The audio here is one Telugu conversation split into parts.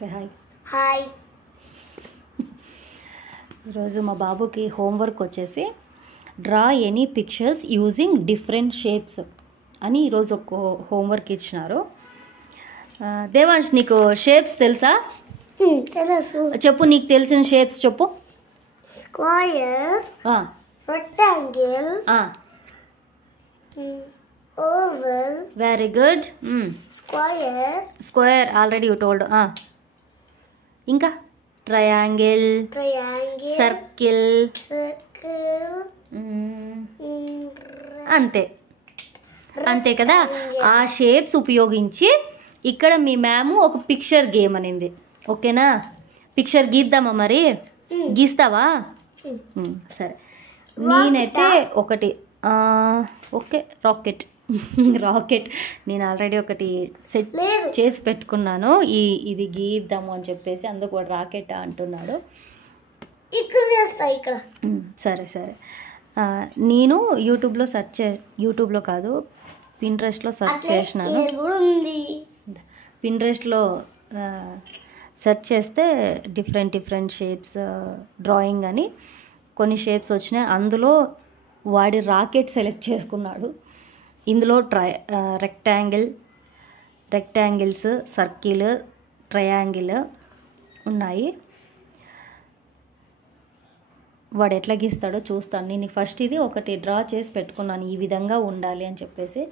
Say hi. హాయ్. ఈరోజు మా బాబుకి హోంవర్క్ వచ్చేసి draw any pictures using different shapes అని ఈరోజు ఒక హోంవర్క్ ఇచ్చినారు. దేవాంష్, నీకు షేప్స్ తెలుసా? తెలుసు. చెప్పు, నీకు తెలిసిన షేప్స్ చెప్పు. Square, rectangle, oval. Very good. Square already you told. ఇంకా ట్రయాంగిల్, సర్కిల్, అంతే అంతే కదా. ఆ షేప్స్ ఉపయోగించి ఇక్కడ మీ మ్యామ్ ఒక పిక్చర్ గేమ్ అనింది. ఓకేనా? పిక్చర్ గీద్దామా? మరి గీస్తావా? సరే, నేనైతే ఒకటి ఓకే రాకెట్ రాకెట్ నేను ఆల్రెడీ ఒకటి సెట్ చేసి పెట్టుకున్నాను. ఇది గీద్దాము అని చెప్పేసి అందుకు వాడు రాకెట్ అంటున్నాడు. ఇక్కడ చేస్తా. ఇక్కడ సరే సరే. నేను యూట్యూబ్లో యూట్యూబ్లో కాదు, పింట్రెస్ట్లో సెర్చ్ చేసినాను. పింట్రెస్ట్లో సెర్చ్ చేస్తే డిఫరెంట్ షేప్స్ డ్రాయింగ్ అని కొన్ని షేప్స్ వచ్చినాయి. అందులో వాడి రాకెట్ సెలెక్ట్ చేసుకున్నాడు. ఇందులో రెక్టాంగిల్స్, సర్కిల్, ట్రయాంగిల్ ఉన్నాయి. వాడు ఎట్లా గీస్తాడో చూస్తాను. నేను ఫస్ట్ ఇది ఒకటి డ్రా చేసి పెట్టుకున్నాను, ఈ విధంగా ఉండాలి అని చెప్పేసి.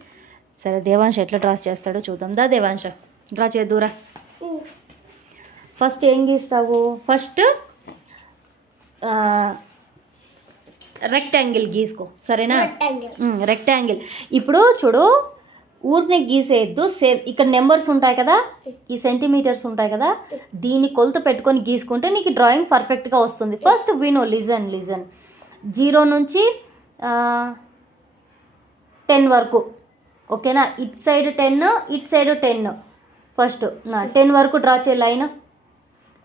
సరే, దేవాంశ్ ఎట్లా డ్రా చేస్తాడో చూద్దాం. దా దేవాంశ, డ్రా చేద్దురా. ఫస్ట్ ఏం గీస్తావు? ఫస్ట్ రెక్టాంగిల్ గీసుకో, సరేనా? రెక్టాంగిల్. ఇప్పుడు చూడు, ఊరినే గీసేయద్దు. సేమ్ ఇక్కడ నెంబర్స్ ఉంటాయి కదా, ఈ సెంటీమీటర్స్ ఉంటాయి కదా, దీన్ని కొలత పెట్టుకొని గీసుకుంటే నీకు డ్రాయింగ్ పర్ఫెక్ట్గా వస్తుంది. ఫస్ట్ విను, లిజన్ 0 నుంచి 10 వరకు. ఓకేనా? ఇటు సైడ్ 10, ఇటు సైడ్ 10. ఫస్ట్ 10 వరకు డ్రా చేయి లైన్.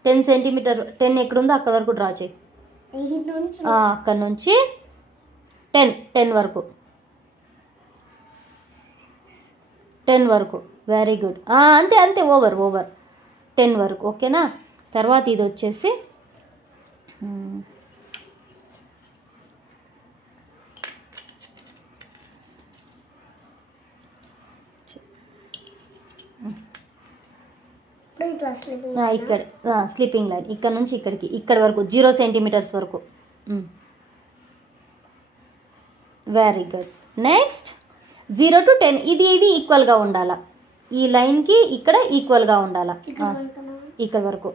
10 సెంటీమీటర్, 10 ఎక్కడుందో అక్కడ వరకు డ్రా చేయి. అక్కడ నుంచి 10 వరకు, 10 వరకు. Very good. అంతే ఓవర్ 10 వరకు. ఓకేనా? తర్వాత ఇది వచ్చేసి ఇక్కడ స్లీపింగ్ లైన్, ఇక్కడ నుంచి ఇక్కడ వరకు 0 సెంటీమీటర్స్ వరకు. Very good. నెక్స్ట్ 0 to 10 ఇది ఈక్వల్గా ఉండాలా. ఈ లైన్కి ఇక్కడ ఈక్వల్గా ఉండాలా, ఇక్కడ వరకు.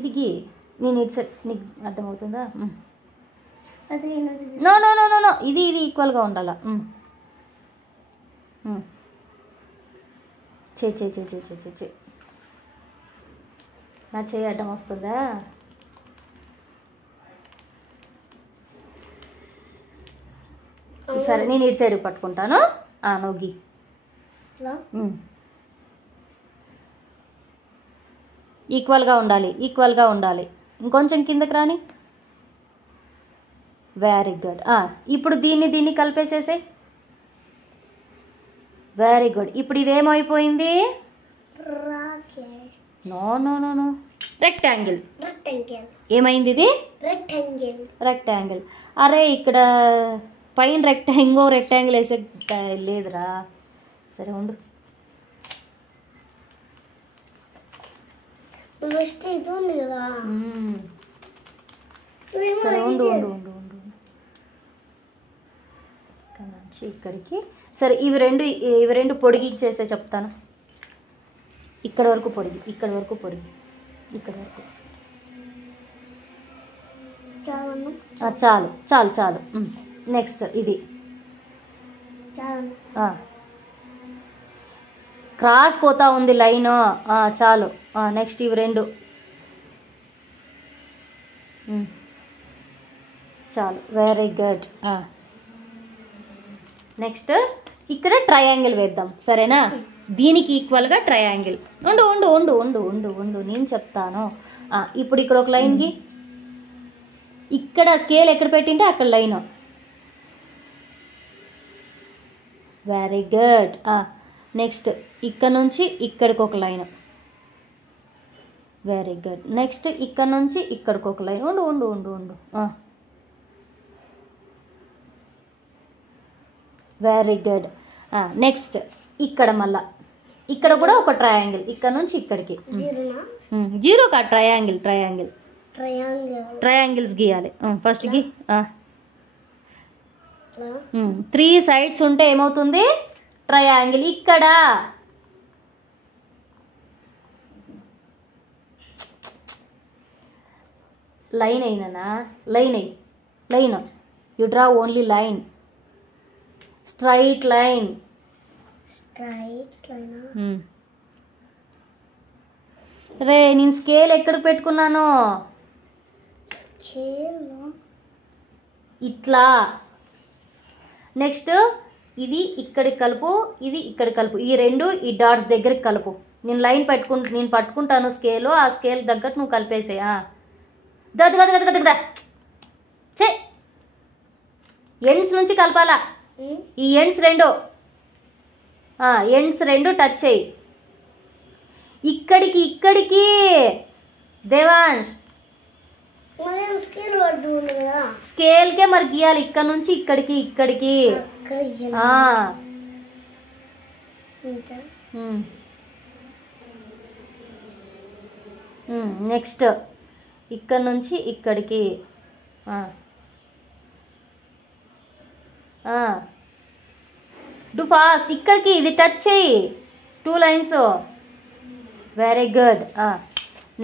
ఇది గీ. నేను ఇటు సైడ్, నీకు అర్థమవుతుందా? నో, ఇది ఈక్వల్గా ఉండాలా. చే నా చేయి అడ్డం వస్తుందా? సరే, నేను ఇటు సైడ్ పట్టుకుంటాను. నొగ్గి. ఈక్వల్గా ఉండాలి. ఇంకొంచెం కిందకి రాని. Very good. ఇప్పుడు దీన్ని కలిపేసేసాయి. Very good. ఇప్పుడు ఇదేమైపోయింది? No, rectangle. ఏమైంది ఇది? రెక్టాంగిల్. అరే, ఇక్కడ పైన రెక్టాంగిల్ వేసే లేదురా. సరే ఉండు. సరే ఉండు. ఇక్కడ నుంచి ఇక్కడికి. సరే, ఇవి రెండు పొడిగిచ్చేసే చెప్తాను. ఇక్కడ వరకు పొడిగి, ఇక్కడ వరకు. చాలు. నెక్స్ట్ ఇది క్రాస్ పోతా ఉంది లైన్. చాలు. నెక్స్ట్ ఇవి 2 చాలు. Very good. నెక్స్ట్ ఇక్కడ ట్రయాంగిల్ వేద్దాం, సరేనా? దీనికి ఈక్వల్గా ట్రయాంగిల్. ఉండు, నేను చెప్తాను. ఇప్పుడు ఇక్కడ ఒక లైన్కి, ఇక్కడ స్కేల్ ఎక్కడ పెట్టింటే అక్కడ లైన్. Very good. నెక్స్ట్ ఇక్కడ నుంచి ఇక్కడికి ఒక లైన్. Very good. నెక్స్ట్ ఇక్కడ నుంచి ఇక్కడికి ఒక లైన్. ఉండు ఉండు ఉండు ఉండు. Very good. నెక్స్ట్ ఇక్కడ మళ్ళా ఇక్కడ కూడా ఒక ట్రయాంగిల్, ఇక్కడ నుంచి ఇక్కడికి. జీరో కా ట్రయాంగిల్. ట్రయాంగిల్స్ గీయాలి ఫస్ట్ గీ. 3 సైడ్స్ ఉంటే ఏమవుతుంది? ట్రయాంగిల్. ఇక్కడ లైన్ అయినా line you draw only line, straight line. Ray నేను స్కేల్ ఎక్కడికి పెట్టుకున్నాను? ఇట్లా. నెక్స్ట్ ఇది ఇక్కడికి కలుపు, ఇది ఇక్కడ కలుపు. ఈ రెండు ఈ డాట్స్ దగ్గరికి కలుపు. నేను లైన్ నేను పట్టుకుంటాను స్కేలు, ఆ స్కేల్ దగ్గర నువ్వు కలిపేసే. దగ్గర చే ఎండ్స్ నుంచి కలపాలా. ఈ ఎండ్స్ రెండు టచ్ చేయి. ఇక్కడికి దేవాంశ్ స్కేల్కే మరి గీయాలి. ఇక్కడ నుంచి ఇక్కడికి. నెక్స్ట్ ఇక్కడ నుంచి ఇక్కడికి. Do fast. ఇక్కడికి ఇది టచ్ చేయి. 2 lines. Very good.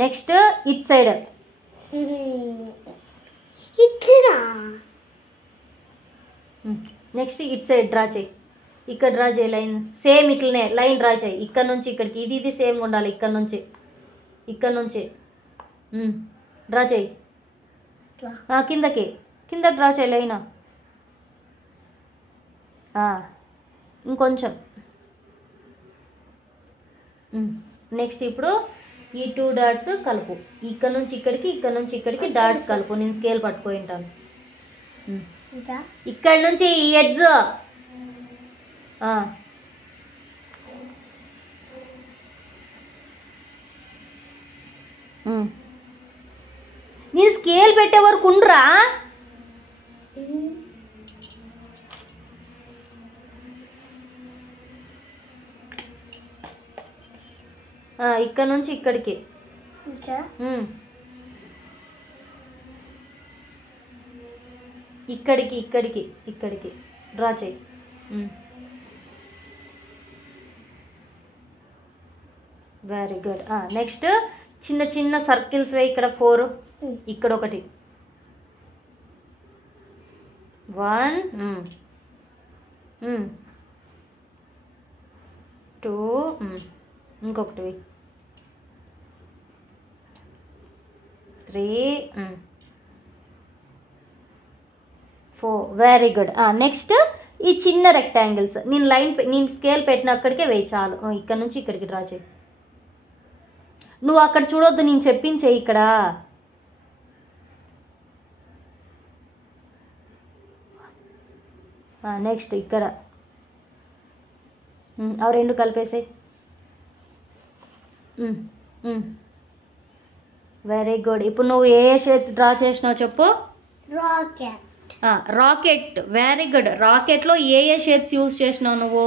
Next it side. Next it side draw చేయి. ఇక్కడ డ్రా చేయి లైన్. సేమ్ ఇట్లనే లైన్ డ్రా చేయి. ఇక్కడ నుంచి ఇక్కడికి ఇది సేమ్ ఉండాలి. ఇక్కడ నుంచి డ్రా చేయి. కింద డ్రా చేయి లైన్. ఇంకొంచెం. నెక్స్ట్ ఇప్పుడు ఈ 2 డాట్స్ కలుపు. ఇక్కడ నుంచి ఇక్కడికి డాట్స్ కలుపు. నేను స్కేల్ పట్టుకొని ఉంటాను. ఇక్కడ నుంచి ఈ ఎడ్జ్. నేను స్కేల్ పెట్టే వరకు ఉండరా? ఇక్కడ నుంచి ఇక్కడికి. ఇక్కడికి డ్రా చేయి. Very good. నెక్స్ట్ చిన్న సర్కిల్స్ వేయి. ఇక్కడ 4, ఇక్కడ ఒకటి. 1 2 ఇంకొకటి వేయి. 3 4. Very good. నెక్స్ట్ ఈ చిన్న రెక్టాంగిల్స్ నేను స్కేల్ పెట్టిన అక్కడికే వేయి చాలు. ఇక్కడ నుంచి ఇక్కడికి డ్రా చేయి. నువ్వు అక్కడ చూడొద్దు, నేను చెప్పించేయి ఇక్కడ. నెక్స్ట్ ఇక్కడ అవి 2 కలిపేసాయి. Very good. ఇప్పుడు నువ్వు ఏ షేప్స్ డ్రా చేసినావు చెప్పు. రాకెట్. Very good. రాకెట్లో ఏ షేప్స్ యూజ్ చేసినావు నువ్వు?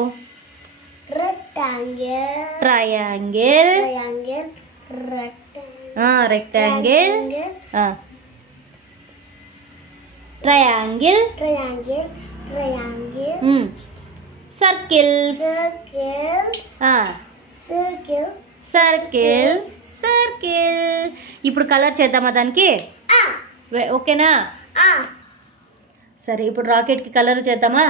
Triangle, rectangle, triangle, circles, circles. ఇప్పుడు కలర్ చేద్దామా దానికి? ఓకేనా? సరే ఇప్పుడు రాకెట్కి కలర్ చేద్దామా?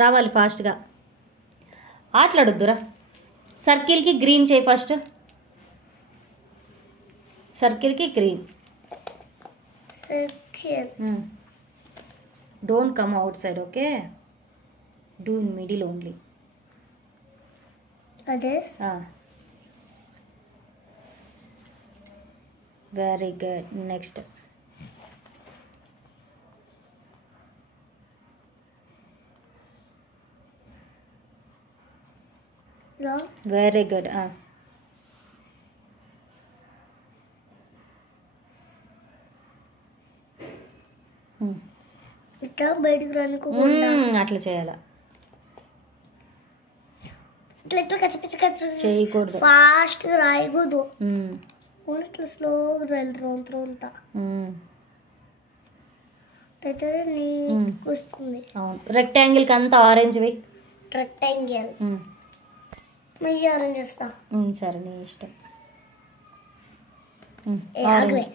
రావాలి ఫాస్ట్గా. ఆటలాడొద్దురా. సర్కిల్కి గ్రీన్ చేయి ఫస్ట్. సర్కిల్కి green. Don't come outside. Okay, do in middle only. Very good. Next ఇక్కడ వెరీ గుడ్. ఇట్లా బయటికి రానుకోకుండా అట్లా చేయాలా? ఇట్లా ఇట్లా కచ్చిపిచ్చి చేయకూడదు. ఫాస్ట్గా రాయకూడదు. ఇట్లా స్లోగా రాయాలి రౌంతా. అయితే నీకు వస్తుంది. అవును. రెక్టాంగిల్కి అంతా ఆరెంజ్ వేయి. రెక్టాంగిల్ మళ్ళీ ఆరెంజ్ చేస్తా. సరే నీ ఇష్టం. ఆరెంజ్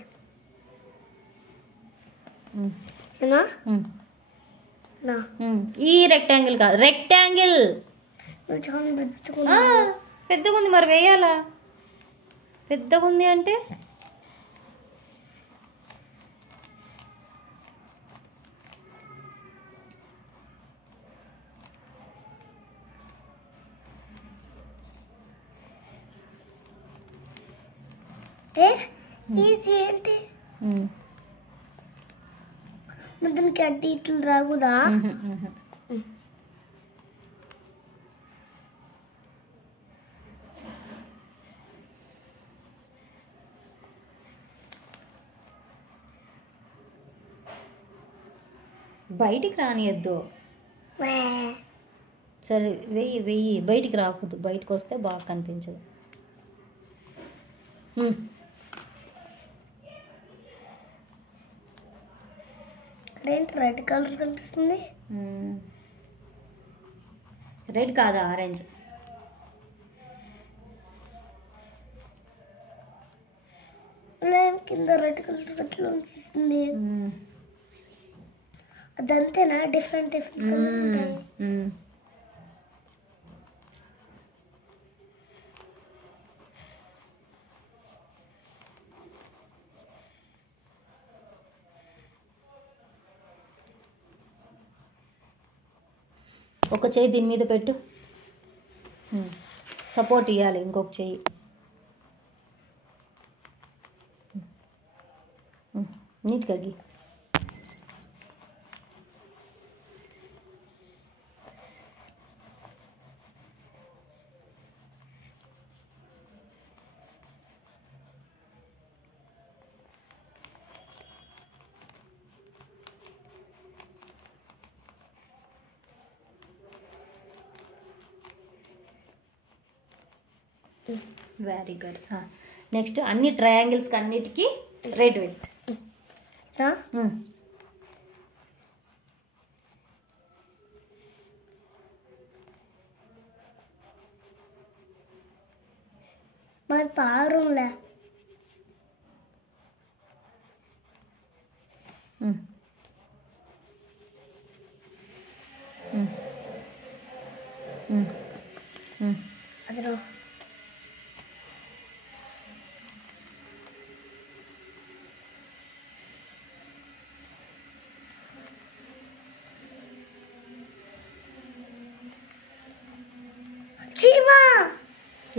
ఈ రెక్టాంగిల్ కాదు, రెక్టాంగిల్ పెద్దగా ఉంది మరి వేయాలా? పెద్దగా ఉంది అంటే ఈజీ ఏంటి దానికి అడ్డి ఇట్లు రాగుదా? బయటికి రానియద్దు. సరే వెయ్యి వెయ్యి, బయటికి రాకూడదు. బయటకు వస్తే బాగా కనిపించదు. ఏంటి రెడ్ కలర్ కనిపిస్తుంది? రెడ్ కాదా, ఆరెంజ్. కింద రెడ్ కలర్ ఎట్లా కనిపిస్తుంది? అదంతేనా? డిఫరెంట్ కలర్స్ ఉంటాయి. ఒక చెయ్యి దీని మీద పెట్టు, సపోర్ట్ ఇవ్వాలి. ఇంకొక చెయ్యి నీట్గా గీ. Very good. నెక్స్ట్ అన్ని ట్రయాంగిల్స్కి అన్నిటికీ రెడ్ వేయి. మరి పారుంలే అదిలో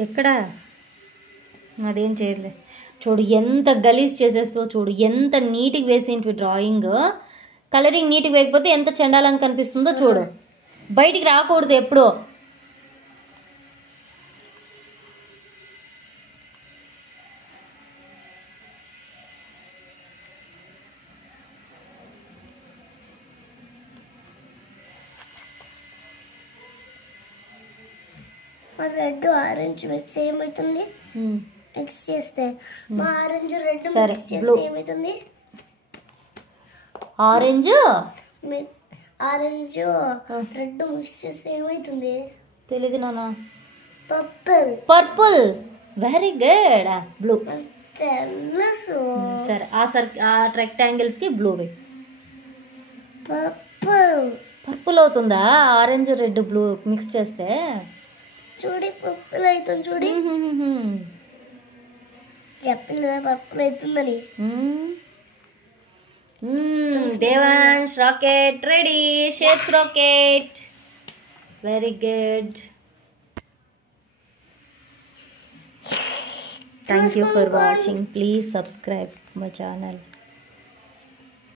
ఎక్కడ అదేం చేయలే. చూడు ఎంత గలీజ్ చేసేస్తావు. చూడు ఎంత నీట్గా వేసింటి డ్రాయింగ్. కలరింగ్ నీట్గా వేయకపోతే ఎంత చండాలంగా కనిపిస్తుందో చూడు. బయటికి రాకూడదు ఎప్పుడో. రెడ్ ఆరెంజ్ మిక్స్ ఏమవుతుంది? మిక్స్ చేస్తే మా ఆరెంజ్ రెడ్ మిక్స్ చేస్తే ఏమవుతుంది? ఆరెంజ్ రెడ్ మిక్స్ చేస్తే ఏమవుతుంది? తెలీదు నాన్న. Purple. Purple. Very good. Blue. తెలుసు. సరే ఆ రెక్టాంగిల్స్కి బ్లూ వే. పర్పుల్. పర్పుల్ అవుతుందా? ఆరెంజ్ రెడ్ బ్లూ మిక్స్ చేస్తే చూడి పర్పుల్ అవుతుంది. చూడి చెప్పింది కదా పర్పుల్ అవుతుందని. Devansh rocket ready. Shapes rocket. Very good. Thank you for watching. Please subscribe my channel.